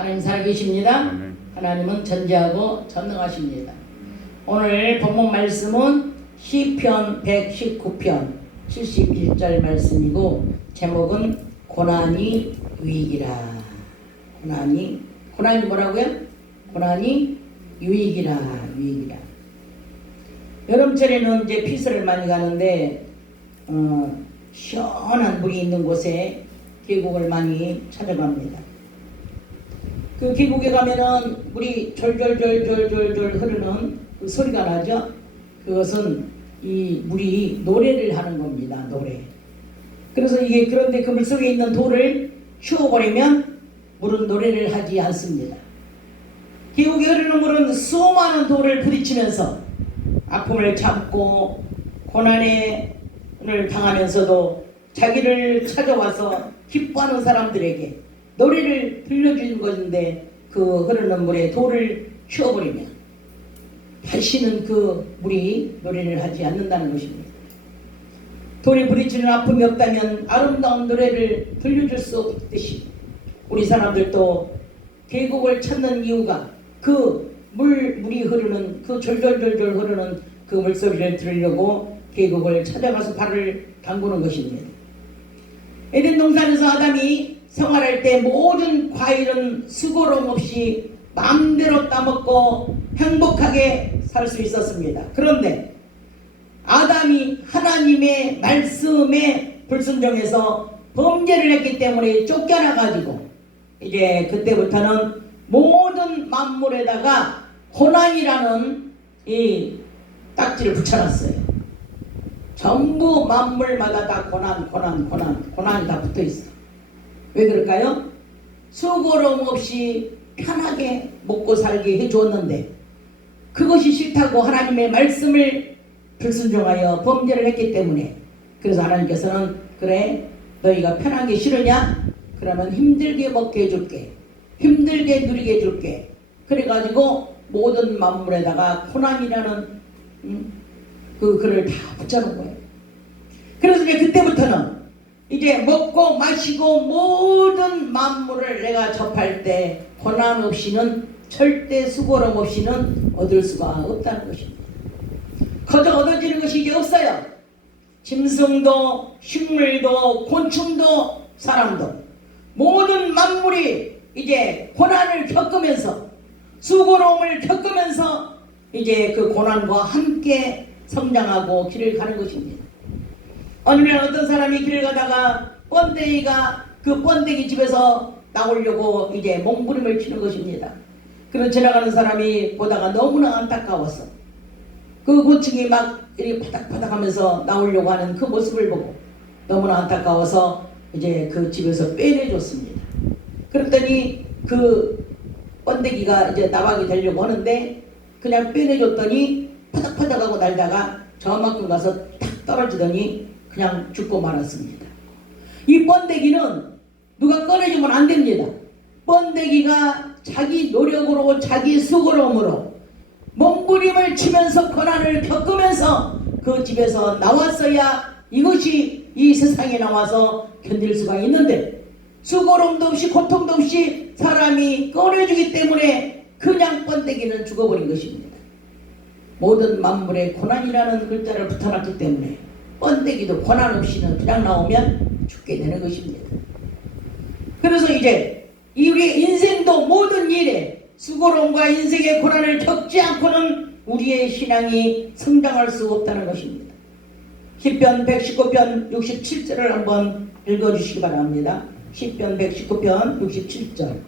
하나님 살아계십니다. 아멘. 하나님은 전지하고 전능하십니다. 오늘 본문 말씀은 시편 119편 71절 말씀이고 제목은 고난이 유익이라. 고난이 뭐라고요? 고난이 유익이라. 여름철에는 이제 피서를 많이 가는데 시원한 물이 있는 곳에 계곡을 많이 찾아갑니다. 그 계곡에 가면은 물이 졸졸졸졸졸졸 흐르는 그 소리가 나죠. 그것은 이 물이 노래를 하는 겁니다. 노래. 그래서 이게 그런데 그 물속에 있는 돌을 치워버리면 물은 노래를 하지 않습니다. 계곡에 흐르는 물은 수많은 돌을 부딪히면서 아픔을 참고 고난을 당하면서도 자기를 찾아와서 기뻐하는 사람들에게 노래를 들려주는 것인데, 그 흐르는 물에 돌을 치워버리면 다시는 그 물이 노래를 하지 않는다는 것입니다. 돌이 부딪히는 아픔이 없다면 아름다운 노래를 들려줄 수 없듯이 우리 사람들도 계곡을 찾는 이유가 그 물이 흐르는 그 졸졸졸졸 흐르는 그 물소리를 들으려고 계곡을 찾아가서 발을 담그는 것입니다. 에덴 동산에서 아담이 생활할 때 모든 과일은 수고로움 없이 마음대로 따먹고 행복하게 살 수 있었습니다. 그런데 아담이 하나님의 말씀에 불순종해서 범죄를 했기 때문에 쫓겨나가지고 이제 그때부터는 모든 만물에다가 고난이라는 이 딱지를 붙여놨어요. 전부 만물마다 다 고난이 다 붙어있어. 왜 그럴까요? 수고로움 없이 편하게 먹고 살게 해주었는데 그것이 싫다고 하나님의 말씀을 불순종하여 범죄를 했기 때문에, 그래서 하나님께서는 그래 너희가 편하게 싫으냐? 그러면 힘들게 먹게 해줄게, 힘들게 누리게 해줄게. 그래가지고 모든 만물에다가 고난이라는 그 글을 다 붙여놓은 거예요. 그래서 이제 그때부터는 이제 먹고 마시고 모든 만물을 내가 접할 때 고난 없이는, 절대 수고로움 없이는 얻을 수가 없다는 것입니다. 거저 얻어지는 것이 이제 없어요. 짐승도 식물도 곤충도 사람도 모든 만물이 이제 고난을 겪으면서 수고로움을 겪으면서 이제 그 고난과 함께 성장하고 길을 가는 것입니다. 어느 날 어떤 사람이 길을 가다가 번데기가 그 번데기 집에서 나오려고 이제 몸부림을 치는 것입니다. 그런 지나가는 사람이 보다가 너무나 안타까워서 그 고층이 막 이렇게 파닥파닥 하면서 나오려고 하는 그 모습을 보고 너무나 안타까워서 이제 그 집에서 빼내줬습니다. 그랬더니 그 번데기가 이제 나가게 되려고 하는데 그냥 빼내줬더니 파닥파닥하고 날다가 저만큼 가서 탁 떨어지더니 그냥 죽고 말았습니다. 이 번데기는 누가 꺼내주면 안 됩니다. 번데기가 자기 노력으로 자기 수고로움으로 몸부림을 치면서 고난을 겪으면서 그 집에서 나왔어야 이것이 이 세상에 나와서 견딜 수가 있는데, 수고로움도 없이 고통도 없이 사람이 꺼내주기 때문에 그냥 번데기는 죽어버린 것입니다. 모든 만물에 고난이라는 글자를 붙여놨기 때문에 번데기도 고난 없이는 그냥 나오면 죽게 되는 것입니다. 그래서 이제 우리의 인생도 모든 일에 수고로움과 인생의 고난을 겪지 않고는 우리의 신앙이 성장할 수 없다는 것입니다. 시편 119편 67절을 한번 읽어주시기 바랍니다. 시편 119편 67절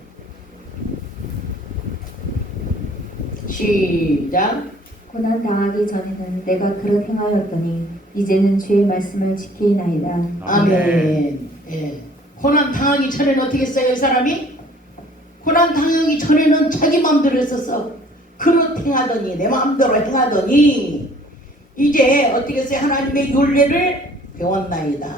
시작. 고난 당하기 전에는 내가 그릇 행하였더니 이제는 주의 말씀을 지키나이다. 아멘. 예. 고난 당하기 전에는 어떻게 했어요? 이 사람이 고난 당하기 전에는 자기 마음대로 했었어. 그릇 행하더니, 내 마음대로 행하더니 이제 어떻게 했어요? 하나님의 윤례를 배웠나이다.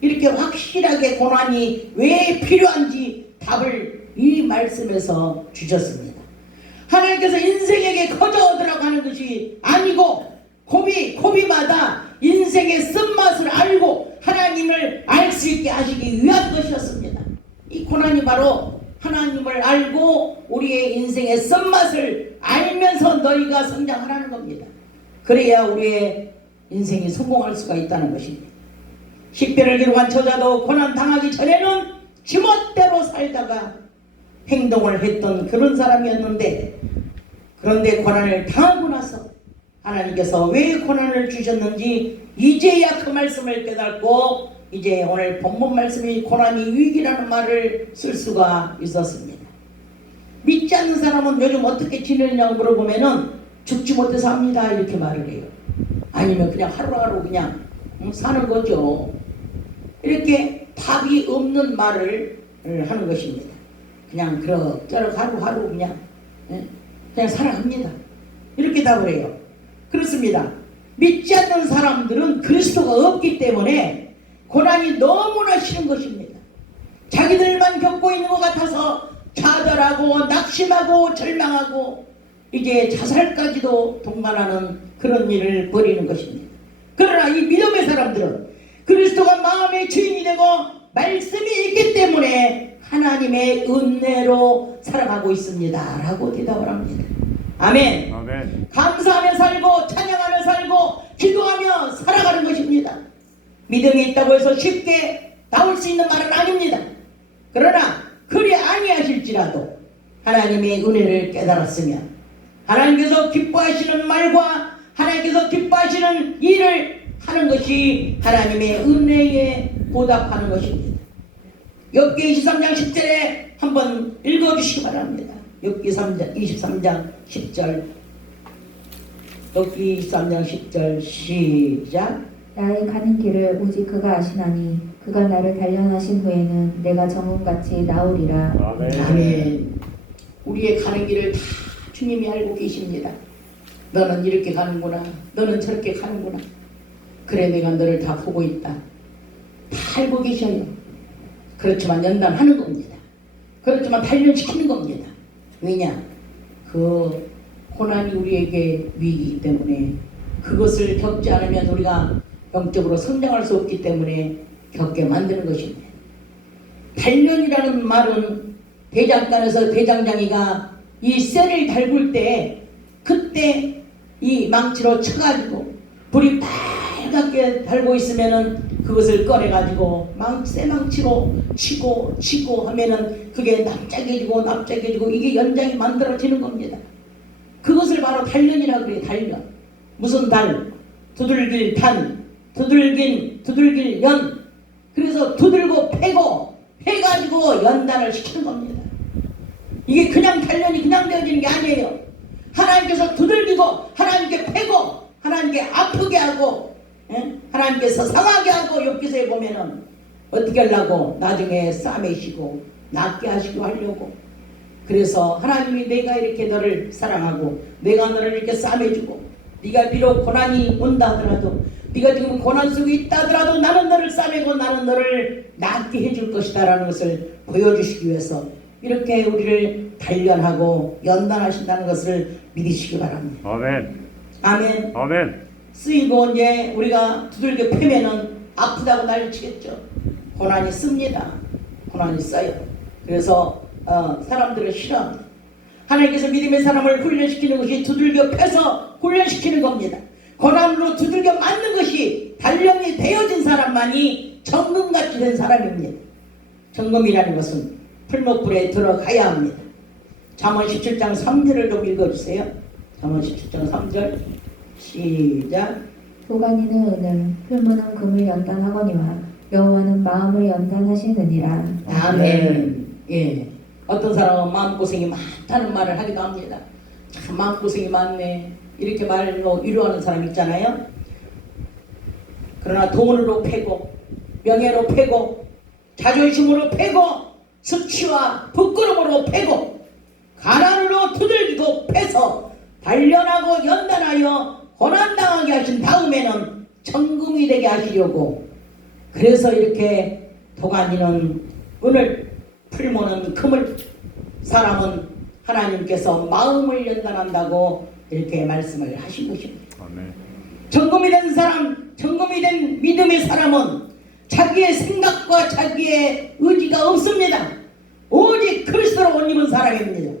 이렇게 확실하게 고난이 왜 필요한지 답을 이 말씀에서 주셨습니다. 하나님께서 인생에게 거저 얻으라고 하는 것이 아니고 고비마다 인생의 쓴맛을 알고 하나님을 알 수 있게 하시기 위한 것이었습니다. 이 고난이 바로 하나님을 알고 우리의 인생의 쓴맛을 알면서 너희가 성장하라는 겁니다. 그래야 우리의 인생이 성공할 수가 있다는 것입니다. 십편을 기록한 저자도 고난 당하기 전에는 지멋대로 살다가 행동을 했던 그런 사람이었는데, 그런데 고난을 당하고 나서 하나님께서 왜 고난을 주셨는지 이제야 그 말씀을 깨닫고 이제 오늘 본문 말씀이 고난이 위기라는 말을 쓸 수가 있었습니다. 믿지 않는 사람은 요즘 어떻게 지내느냐고 물어보면은 죽지 못해서 합니다 이렇게 말을 해요. 아니면 그냥 하루하루 그냥 사는 거죠. 이렇게 답이 없는 말을 하는 것입니다. 그냥 그럭저럭 하루하루 그냥 살아갑니다. 이렇게 답을 해요. 그렇습니다. 믿지 않는 사람들은 그리스도가 없기 때문에 고난이 너무나 싫은 것입니다. 자기들만 겪고 있는 것 같아서 좌절하고 낙심하고 절망하고 이제 자살까지도 동반하는 그런 일을 벌이는 것입니다. 그러나 이 믿음의 사람들은 그리스도가 마음의 주인이 되고 말씀이 있기 때문에 하나님의 은혜로 살아가고 있습니다 라고 대답을 합니다. 아멘. 아멘. 감사하며 살고 찬양하며 살고 기도하며 살아가는 것입니다. 믿음이 있다고 해서 쉽게 나올 수 있는 말은 아닙니다. 그러나 그리 아니하실지라도 하나님의 은혜를 깨달았으면 하나님께서 기뻐하시는 말과 하나님께서 기뻐하시는 일을 하는 것이 하나님의 은혜에 보답하는 것입니다. 욥기 23장 10절에 한번 읽어주시기 바랍니다. 욥기 23장 10절. 욥기 23장 10절 시작. 나의 가는 길을 오직 그가 아시나니 그가 나를 단련하신 후에는 내가 정금같이 나오리라. 아멘. 아멘. 우리의 가는 길을 다 주님이 알고 계십니다. 너는 이렇게 가는구나. 너는 저렇게 가는구나. 그래 내가 너를 다 보고 있다. 다 알고 계셔요. 그렇지만 연단하는 겁니다. 그렇지만 단련시키는 겁니다. 왜냐? 그 고난이 우리에게 위기이기 때문에 그것을 겪지 않으면 우리가 영적으로 성장할 수 없기 때문에 겪게 만드는 것입니다. 단련이라는 말은 대장간에서 대장장이가 이 쇠를 달굴 때 그때 이 망치로 쳐가지고 불이 빨갛게 달고 있으면은 그것을 꺼내가지고 쇠망치로 치고 하면은 그게 납작해지고 이게 연장이 만들어지는 겁니다. 그것을 바로 단련이라 그래요. 단련. 무슨 달? 두들길 단, 두들길 연. 그래서 두들고 패고 해가지고 연단을 시키는 겁니다. 이게 그냥 단련이 그냥 되어지는 게 아니에요. 하나님께서 두들기고 하나님께 패고 하나님께 아프게 하고 하나님께서 상하게 하고 욥기서에 보면은 어떻게 하려고 나중에 싸매시고 낫게 하시고 하려고. 그래서 하나님이 내가 이렇게 너를 사랑하고 내가 너를 이렇게 싸매주고 네가 비록 고난이 온다 하더라도 네가 지금 고난 속에 있다 하더라도 나는 너를 싸매고 나는 너를 낫게 해줄 것이다 라는 것을 보여주시기 위해서 이렇게 우리를 단련하고 연단하신다는 것을 믿으시기 바랍니다. 아멘. 아멘. 아멘. 쓰이고 이제 우리가 두들겨 패면은 아프다고 난리치겠죠. 고난이 씁니다. 고난이 써요. 그래서 사람들을 싫어합니다. 하나님께서 믿음의 사람을 훈련시키는 것이 두들겨 패서 훈련시키는 겁니다. 고난으로 두들겨 맞는 것이 단련이 되어진 사람만이 정금같이 된 사람입니다. 정금이라는 것은 풀목불에 들어가야 합니다. 잠언 17장 3절을 좀 읽어주세요. 잠언 17장 3절 시작. 도가니는 은을, 풀무는 금을 연단하거니와 여호와는 마음을 연단하시느니라. 아멘. 예. 어떤 사람은 마음고생이 많다는 말을 하기도 합니다. 참 마음고생이 많네. 이렇게 말로 위로하는 사람 있잖아요. 그러나 돈으로 패고 명예로 패고 자존심으로 패고 수치와 부끄러움으로 패고 가난으로 두들기고 패서 단련하고 연단하여 고난당하게 하신 다음에는 천금이 되게 하시려고. 그래서 이렇게 도가니는 은을, 풀무는 금을, 사람은 하나님께서 마음을 연단한다고 이렇게 말씀을 하신 것입니다. 아멘. 정금이 된 사람, 정금이 된 믿음의 사람은 자기의 생각과 자기의 의지가 없습니다. 오직 그리스도로 옷 입은 사람입니다.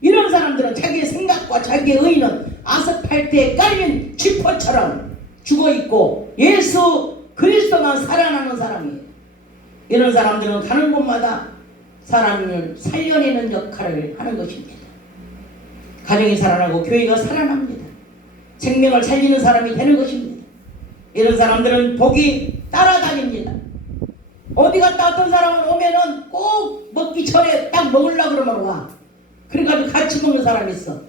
이런 사람들은 자기의 생각과 자기의 의는 아스팔트에 깔린 지퍼처럼 죽어있고 예수 그리스도만 살아나는 사람이에요. 이런 사람들은 가는 곳마다 사람을 살려내는 역할을 하는 것입니다. 가정이 살아나고 교회가 살아납니다. 생명을 살리는 사람이 되는 것입니다. 이런 사람들은 복이 따라다닙니다. 어디 갔다 어떤 사람은 오면은 꼭 먹기 전에 딱 먹으려고 그러면 와. 그래가지고 같이 먹는 사람이 있어.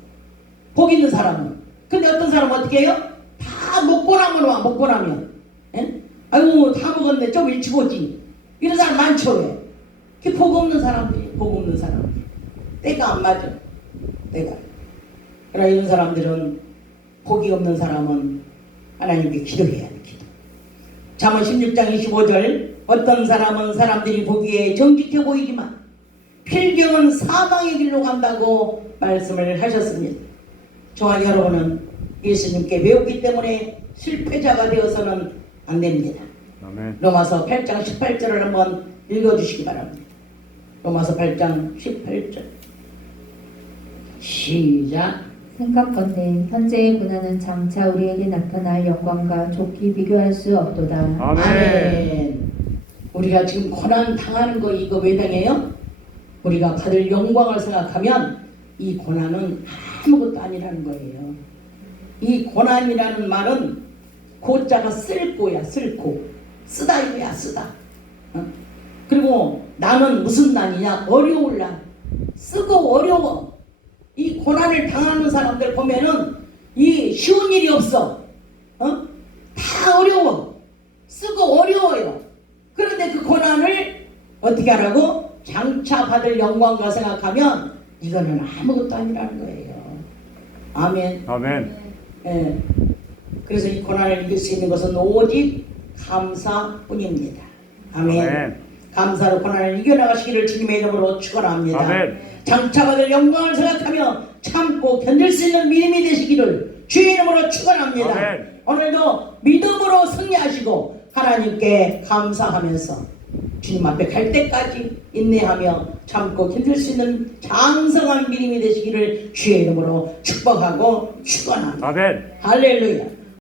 복 있는 사람은. 근데 어떤 사람은 어떻게 해요? 다 먹고 나면 와. 먹고 나면. 예? 아이고 다 먹었네. 좀 일찍 오지. 이런 사람 많죠. 왜? 그게 복 없는 사람들이. 복 없는 사람들. 때가 안 맞아. 때가. 그러나 이런 사람들은 복이 없는 사람은 하나님께 기도해야 돼. 기도. 잠언 16장 25절 어떤 사람은 사람들이 보기에 정직해 보이지만 필경은 사망의 길로 간다고 말씀을 하셨습니다. 저와 여러분은 예수님께 배웠기 때문에 실패자가 되어서는 안 됩니다. 아멘. 로마서 8장 18절을 한번 읽어주시기 바랍니다. 로마서 8장 18절 시작. 생각건대 현재의 고난은 장차 우리에게 나타날 영광과 좋게 비교할 수 없도다. 아멘. 아멘. 우리가 지금 고난 당하는 거 이거 왜 당해요? 우리가 받을 영광을 생각하면 이 고난은 아무것도 아니라는 거예요. 이 고난이라는 말은 고자가 쓸고야. 쓸고 쓰다 이거야. 쓰다. 그리고 나는 무슨 난이냐? 어려울 난. 쓰고 어려워. 이 고난을 당하는 사람들 보면은 이 쉬운 일이 없어. 다 어려워. 쓰고 어려워요. 그런데 그 고난을 어떻게 하라고? 장차 받을 영광과 생각하면 이거는 아무것도 아니라는 거예요. 아멘. 아멘. 예. 그래서 이 고난을 이길 수 있는 것은 오직 감사뿐입니다. 아멘. 아멘. 감사로 고난을 이겨나가시기를 주님의 이름으로 축원합니다. 아멘. 장차 받을 영광을 생각하며 참고 견딜 수 있는 믿음이 되시기를 주의 이름으로 축원합니다. 아멘. 오늘도 믿음으로 승리하시고 하나님께 감사하면서 주님 앞에 갈 때까지 인내하며 참고 견딜 수 있는 장성한 믿음이 되시기를 주의 이름으로 축복하고 축원합니다. 아멘. 할렐루야.